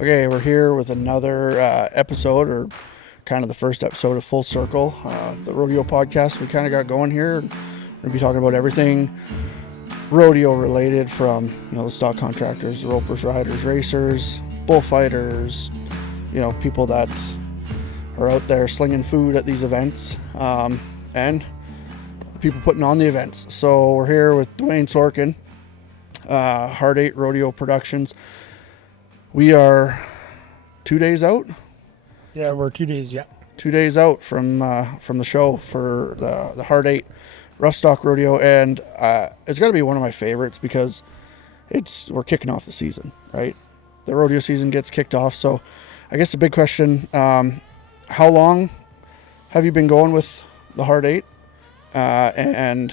Okay, we're here with another episode, or kind of the first episode of Full Circle, the rodeo podcast we kind of got going here. We're going to be talking about everything rodeo related, from the stock contractors, the ropers, riders, racers, bullfighters, people that are out there slinging food at these events, and the people putting on the events. So we're here with Dwayne Sorken, Hard 8 Rodeo Productions. We are 2 days out. Yeah, we're 2 days. Yeah, 2 days out from the show for the Hard 8 Roughstock Rodeo, and it's got to be one of my favorites because we're kicking off the season, right? The rodeo season gets kicked off. So I guess the big question: how long have you been going with the Hard 8, and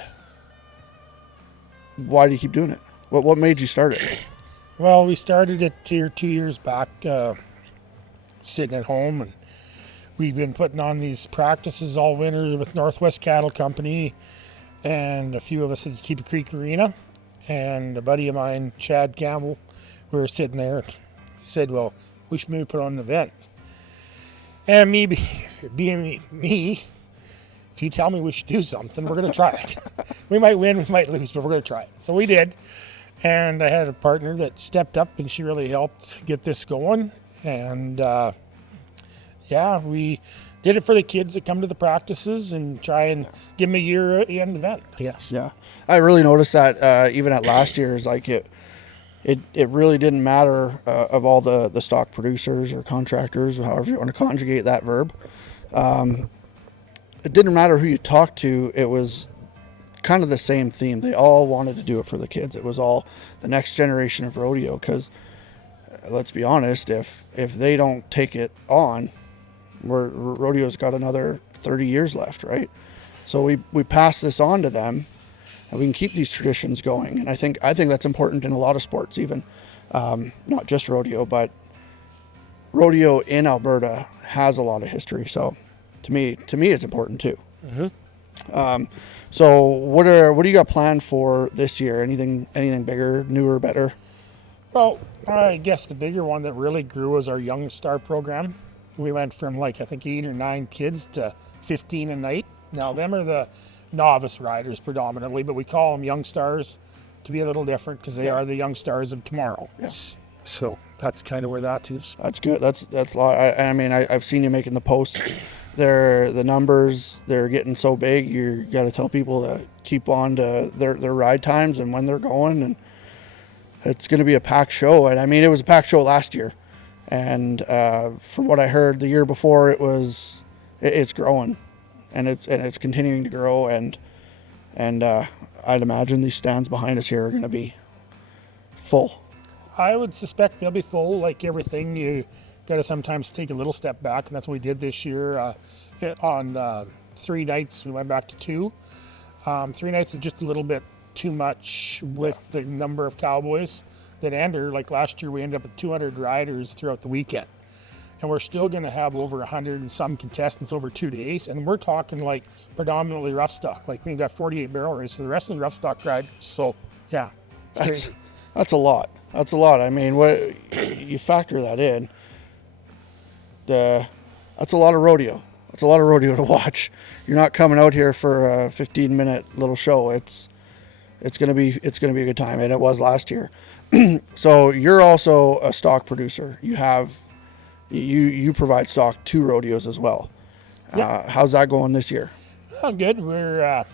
why do you keep doing it? What made you start it? well, we started it here 2 years back, sitting at home, and we've been putting on these practices all winter with Northwest Cattle Company and a few of us at the Keep Creek Arena. And a buddy of mine, Chad Campbell, we were sitting there, and he said, well, we should maybe put on an event. And me, being me, if you tell me we should do something, we're going to try it. We might win, we might lose, but we're going to try it. So we did. And I had a partner that stepped up, and she really helped get this going. And we did it for the kids that come to the practices and try and give them a year-end event, I guess. Yeah, I really noticed that even at last year's, like it really didn't matter of all the stock producers or contractors, or however you want to conjugate that verb. It didn't matter who you talked to. It was kind of the same theme. They all wanted to do it for the kids. It was all the next generation of rodeo, because let's be honest, if they don't take it on, rodeo's got another 30 years left, right? So we pass this on to them, and we can keep these traditions going. And I think that's important in a lot of sports, even not just rodeo, but rodeo in Alberta has a lot of history. So to me it's important too. Mm-hmm. So what do you got planned for this year? Anything bigger, newer, better? Well, I guess the bigger one that really grew was our Young Star program. We went from I think 8 or 9 kids to 15 a night. Now, them are the novice riders predominantly, but we call them Young Stars to be a little different because they are the Young Stars of tomorrow. Yes. So that's kind of where that is. That's good. That's a lot. I've seen you making the posts. The numbers, they're getting so big. You got to tell people to keep on to their ride times and when they're going, and it's going to be a packed show. And it was a packed show last year, and from what I heard the year before, it's growing, and it's continuing to grow, and I'd imagine these stands behind us here are going to be full. I would suspect they'll be full. Like everything, you got to sometimes take a little step back, and that's what we did this year. On 3 nights, we went back to 2. 3 nights is just a little bit too much with the number of cowboys that enter. Like last year, we ended up with 200 riders throughout the weekend, and we're still going to have over 100 and some contestants over 2 days. And we're talking predominantly rough stock. Like we've got 48 barrel races, so the rest is rough stock riders. So yeah, that's a lot. That's a lot. What you factor that in, that's a lot of rodeo. That's a lot of rodeo to watch. You're not coming out here for a 15-minute little show. It's gonna be a good time, and it was last year. So you're also a stock producer. You provide stock to rodeos as well. Yep. How's that going this year? Oh, good. We're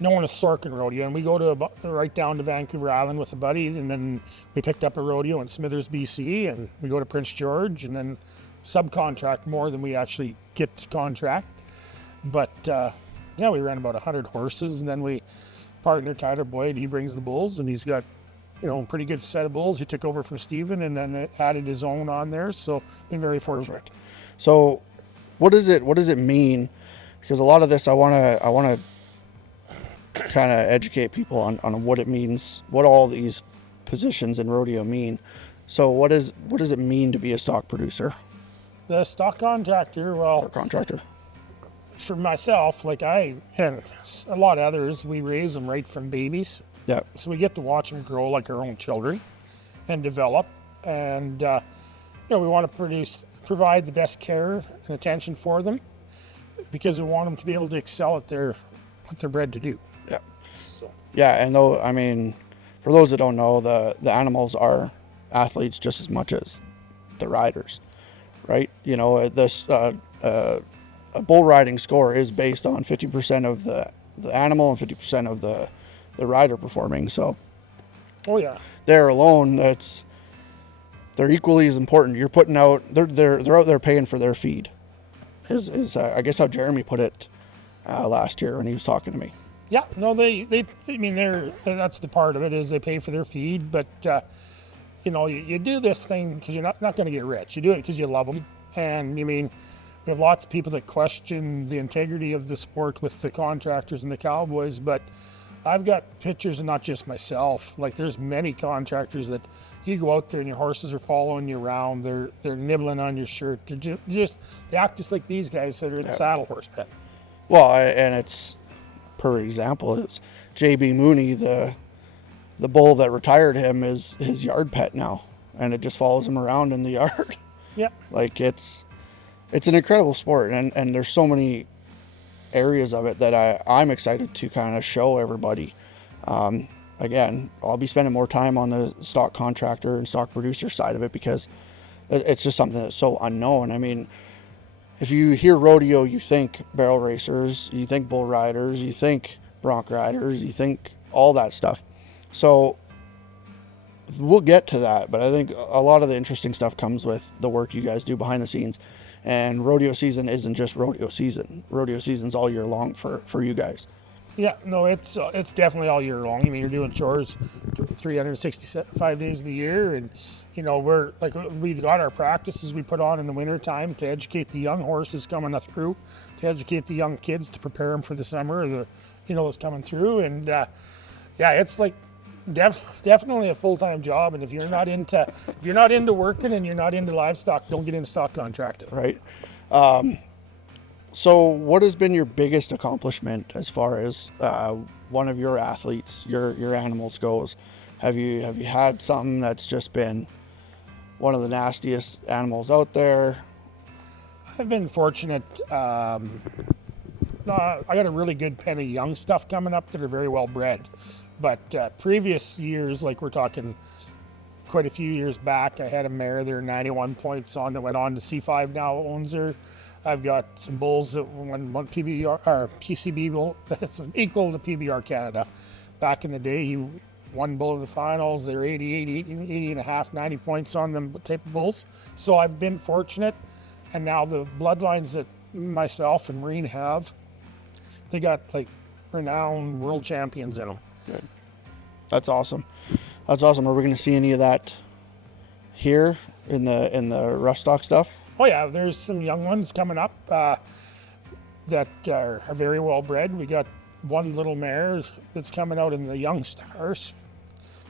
known as Sorken Rodeo, and we go right down to Vancouver Island with a buddy, and then we picked up a rodeo in Smithers, BC, and we go to Prince George, and then subcontract more than we actually get to contract. But we ran about 100 horses, and then we partner Tyler Boyd. He brings the bulls, and he's got a pretty good set of bulls. He took over from Steven and then added his own on there, so been very fortunate. So what does it mean? Because a lot of this I want to kind of educate people on what it means, what all these positions in rodeo mean. So what does it mean to be a stock producer? The stock contractor, or contractor. For myself, like I and a lot of others, we raise them right from babies. Yeah. So we get to watch them grow like our own children and develop. And we want to provide the best care and attention for them because we want them to be able to excel at what they're bred to do. Yeah. So. Yeah, and though, I mean, for those that don't know, the animals are athletes just as much as the riders, right? This a bull riding score is based on 50% of the animal and 50% of the rider performing. So, oh yeah, there alone, they're equally as important. You're putting out, they're out there paying for their feed. Is I guess how Jeremy put it last year when he was talking to me. Yeah, no, that's the part of it is they pay for their feed, but you do this thing because you're not going to get rich. You do it because you love them, and we have lots of people that question the integrity of the sport with the contractors and the cowboys, but I've got pictures, and not just myself. Like there's many contractors that you go out there and your horses are following you around. They're nibbling on your shirt. They act just like these guys that are at the saddle horse pit. Well, and it's per example, it's JB Mooney, the bull that retired him is his yard pet now, and it just follows him around in the yard. Yeah, like it's an incredible sport, and there's so many areas of it that I'm excited to kind of show everybody. Again, I'll be spending more time on the stock contractor and stock producer side of it because it's just something that's so unknown. I mean, if you hear rodeo, you think barrel racers, you think bull riders, you think bronc riders, you think all that stuff. So we'll get to that, but I think a lot of the interesting stuff comes with the work you guys do behind the scenes. And rodeo season isn't just rodeo season. Rodeo season's all year long for you guys. Yeah, no, it's definitely all year long. You're doing chores 365 days of the year, and we've got our practices we put on in the winter time to educate the young horses coming through, to educate the young kids to prepare them for the summer, that's coming through, and it's like definitely a full-time job. And if you're not into working and you're not into livestock, don't get into stock contracting. Right. So what has been your biggest accomplishment as far as one of your athletes, your animals goes? Have you had something that's just been one of the nastiest animals out there? I've been fortunate. I got a really good pen of young stuff coming up that are very well bred. But previous years, like we're talking quite a few years back, I had a mare there 91 points on that went on to C5 now owns her. I've got some bulls that won PBR or PCB bull that's equal to PBR Canada. Back in the day, he won bull of the finals. They're 80 and a half, 90 points on them type of bulls. So I've been fortunate, and now the bloodlines that myself and Marine have, they got like renowned world champions in them. Good. That's awesome. That's awesome. Are we going to see any of that here in the Roughstock stuff? Oh yeah, there's some young ones coming up that are very well bred. We got one little mare that's coming out in the Young Stars.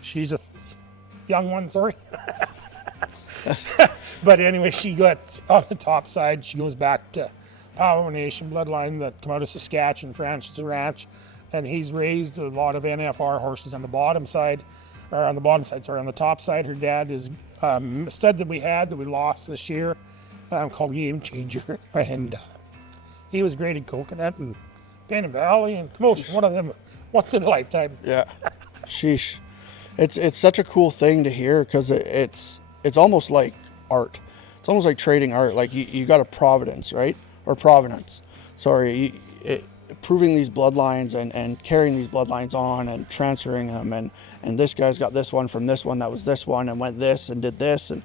She's a young one, sorry. But anyway, she got on the top side. She goes back to Power Nation bloodline that come out of Saskatchewan, Francis Ranch, and he's raised a lot of NFR horses on the bottom side, on the top side. Her dad is a stud that we lost this year. Called Game Changer, and he was great at Coconut and Cannon Valley and Commotion. One of them, once in a lifetime. Yeah, sheesh. It's such a cool thing to hear because it's almost like art. It's almost like trading art. Like you got a providence, right? Or provenance. Sorry, proving these bloodlines and carrying these bloodlines on and transferring them. And this guy's got this one from this one that was this one and went this and did this and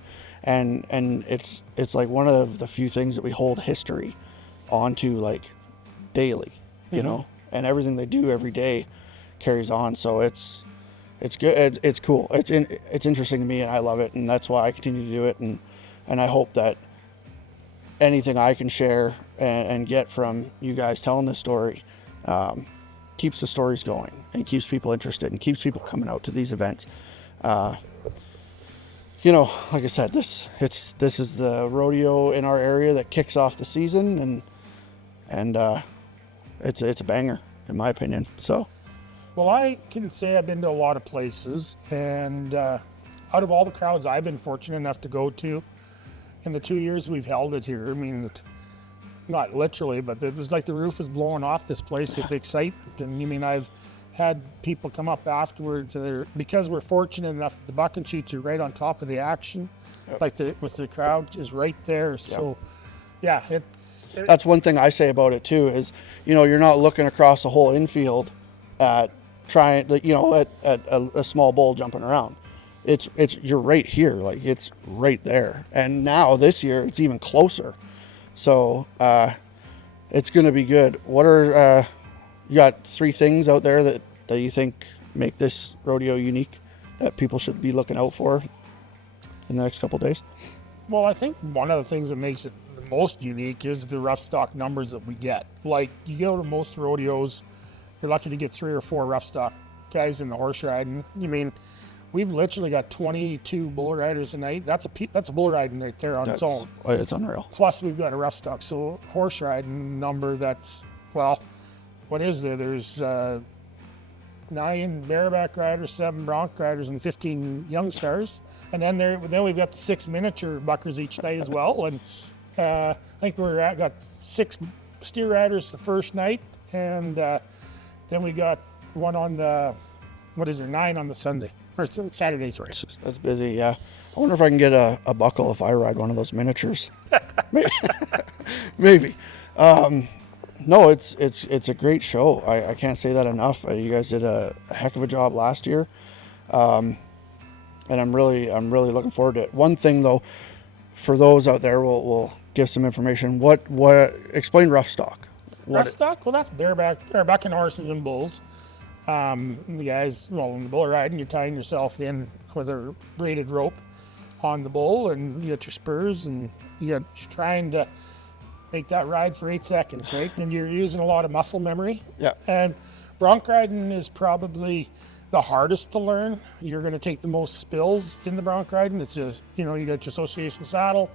it's like one of the few things that we hold history onto like daily, you know, and everything they do every day carries on. So it's good. It's cool. It's interesting to me, and I love it, and that's why I continue to do it. And I hope that anything I can share and get from you guys telling this story keeps the stories going and keeps people interested and keeps people coming out to these events. Like I said, this is the rodeo in our area that kicks off the season, and it's a banger in my opinion. So, well, I can say I've been to a lot of places, and out of all the crowds I've been fortunate enough to go to, in the 2 years we've held it here. I mean, not literally, but it was like the roof is blowing off this place with the excitement. And I mean, I've had people come up afterwards, because we're fortunate enough that the bucket chutes are right on top of the action, like with the crowd is right there. So, yeah, that's one thing I say about it too is, you're not looking across the whole infield at a small bull jumping around. You're right here, like it's right there. And now this year it's even closer. So it's going to be good. What are you got 3 things out there that you think make this rodeo unique that people should be looking out for in the next couple of days? Well, I think one of the things that makes it the most unique is the rough stock numbers that we get. Like, you go to most rodeos, you're lucky to get 3 or 4 rough stock guys in the horse riding. I mean, we've literally got 22 bull riders a night. That's a bull riding right there on its own. It's unreal. Plus, we've got a rough stock. So, horse riding number that's, well, what is there? There's 9 bareback riders, 7 bronc riders, and 15 young stars. And then we've got the 6 miniature buckers each night as well. And I think got 6 steer riders the first night, and then we got one on the 9 on the Sunday or Saturday. Sorry, that's busy. Yeah, I wonder if I can get a buckle if I ride one of those miniatures. Maybe. No, it's a great show. I can't say that enough. You guys did a heck of a job last year, and I'm really looking forward to it. One thing though, for those out there, we'll give some information. What explain Roughstock? Roughstock? Well, that's bareback or bucking horses and bulls. The guys, in the bull riding, you're tying yourself in with a braided rope on the bull, and you got your spurs, and you're trying to make that ride for 8 seconds, right? And you're using a lot of muscle memory. Yeah. And bronc riding is probably the hardest to learn. You're going to take the most spills in the bronc riding. It's just, you got your association saddle,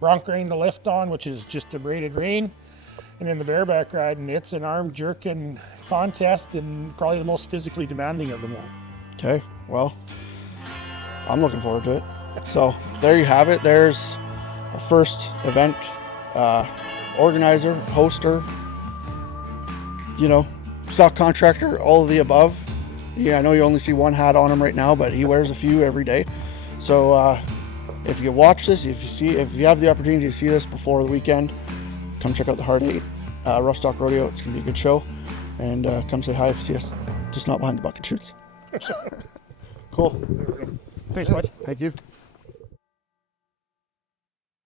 bronc rein to lift on, which is just a braided rein. And in the bareback riding, it's an arm jerking contest and probably the most physically demanding of them all. Okay, well, I'm looking forward to it. So there you have it. There's our first event. Organizer, hoster, stock contractor, all of the above. Yeah, I know you only see one hat on him right now, but he wears a few every day. So if you watch this, if you have the opportunity to see this before the weekend, come check out the Hard 8 Roughstock Rodeo. It's gonna be a good show, and come say hi if you see us. Just not behind the bucket chutes. Cool. Thanks, bud. Thank you.